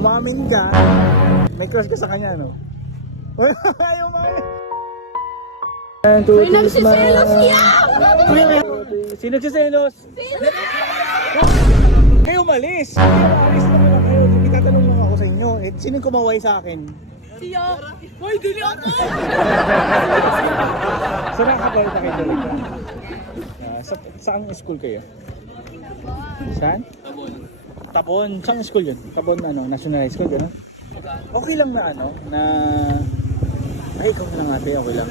umamin ka, may crush ka sa kanya, no? Uy, ayaw umamin. Uy, nagsiselos niya! Sino nagsiselos? Kayo umalis! Umalis na lang kayo. Itatanong lang ako sa inyo. Eh, sino yung kumaway sa akin? Siya! Uy, dili ako! So nakakabalik na kayo dalaga. Saan school kayo? Saan? Tabon. Saan school yun? Tabon ano? National High School, gano'n? Okay lang na ano? Na... Ay, ikaw lang ate. Okay lang.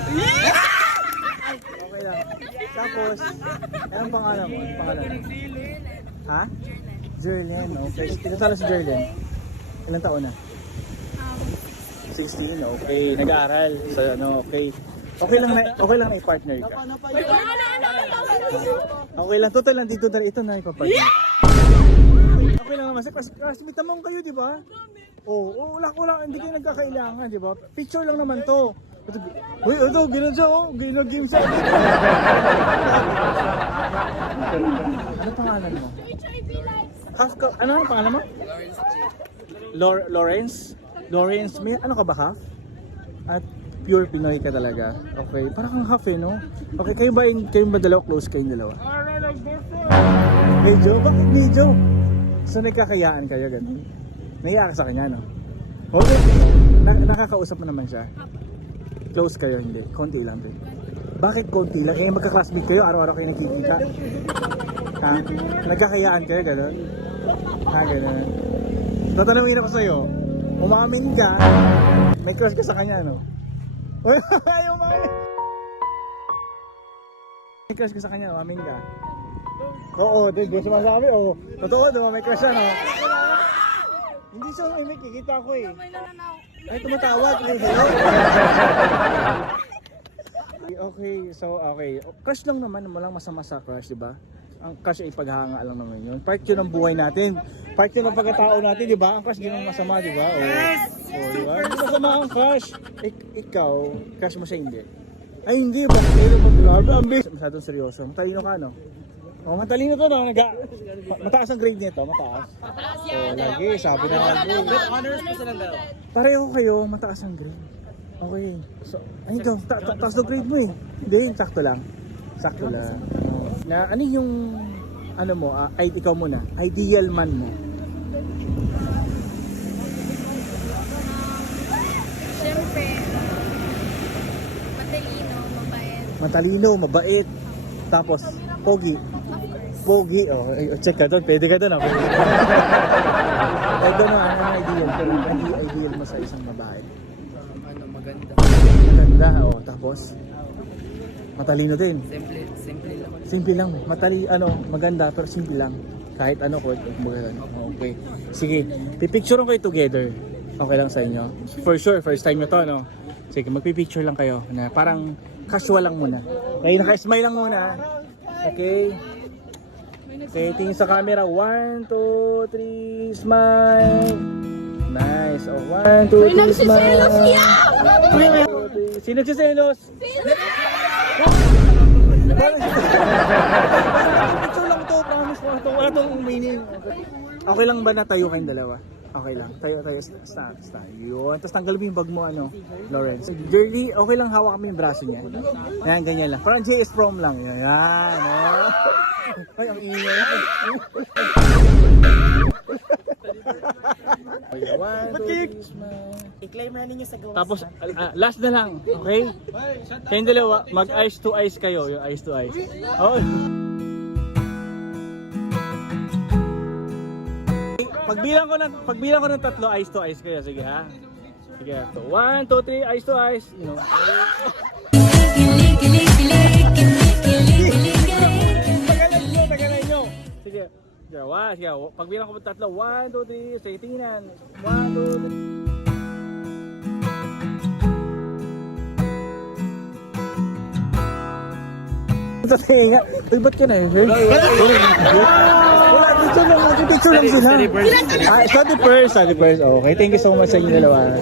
Okay lang. Tapos, anong pangalan mo? Anong pangalan mo? Ha? Jerlyn. Okay. Tinatalo si Jerlyn. Ilang taon na? 16. Okay. Nag-aaral. So ano, okay. Okay lang na i-partner ka. Okay lang. Total lang dito. Ito na ipa-partner. Okay lang naman. Classmate naman kayo, di ba? Oo, wala. Hindi kayo nagkakailangan, di ba? Picture lang naman to. Uy, ito, gano'n siya, oh. Gino-game siya. Ano pangalan mo? Ano ang pangalan mo? Lawrence? Lawrence, may ano ka ba, half? At pure Pinoy ka talaga. Okay, parang kang half eh, no? Okay, kayo ba dalawa close kayong dalawa? Medyo? Bakit medyo? So nagkakayaan kayo, ganun? Naiyak sa kanya, no? Okay, nakakausap mo naman siya? Close kayo, hindi? Konti lang din. Bakit konti lang? Eh, magka-classmate kayo, araw-araw kayo nakikita. Ha? Nagkakayaan kayo, gano'n? Ha, gano'n? Tatanungin ako sa'yo, umamin ka, may crush ka sa kanya, no? Uy, ayaw umamin! May crush ka sa kanya, umamin ka? Oo, di ba sumasabi? Oo, totoo, diba may crush siya, no? Hindi siya umimik, kikita ko eh. Ay, tumatawag. Okay, so okay. Crush lang naman, walang masama sa crush, di ba? Ang crush ay paghanga lang naman yun. Part yun ng buhay natin. Part yun ng pagkatao natin, di ba? Ang crush din ang masama, di ba? Di ba? Hindi masama ang crush. Ikaw, crush mo siya hindi? Ay, hindi. Bakit? Masyadong seryoso. Matalino ka, no? Oh, matalino to, no? Mataas ang grade nito, mataas. Oh, lagi, sabi na lagi. Pareho kayo, mataas ang grade. Okay. So, ay ikaw, taas na grade mo eh. Hindi, sakto lang. Sakto lang. Na ano yung ano mo, ikaw muna, ideal man mo. Siyempre, Matalino, mabait. Tapos, pogi. Pogi, oh, check ka doon, pwede ka doon, oh. Ito na, ano ideal ko? Ano ideal mo sa isang babae? Maganda. Maganda, oh, tapos matalino din. Simple lang. Simple lang, maganda pero simple lang. Kahit ano ko, okay. Sige, pipicture kayo together. Okay lang sa inyo? For sure, first time nyo to, no? Sige, magpipicture lang kayo na parang casual lang muna. Okay, naka-smile lang muna. Okay. Okay, tingin sa camera. 1, 2, 3, smile. Nice. Oh, 1, 2, 3, smile. Uy, nagsiselos niya! Sino nagsiselos? Picture lang to, promise ko. Wala tong meaning. Okay lang ba na tayo kayong dalawa? Okay lang. Tayo, stand. Yun. Tapos tanggal mo yung bag mo, Lawrence. Girly, okay lang hawak kami yung braso niya. Yan, ganyan lang. Parang JS prom lang. Yan, oh. Ay, ang ingay. Ba't kayo? I-claim na ninyo sa gawa. Tapos, last na lang, okay? Kayong dalawa, mag-eyes to eyes kayo, yung eyes to eyes. Oh. Pagbilang ko ng 3, eyes to eyes kayo, sige ha? Sige, 1, 2, 3, eyes to eyes. You know. Tagalan nyo. Sige. Sige, pagbilang ko ng 3, 1, 2, 3, sige, tingnan. 1, 2, 3. Sa tinga. Uy, ba't ka na yun? Wala, picture lang sila. Study first. Okay, thank you so much sa inyo dalawa.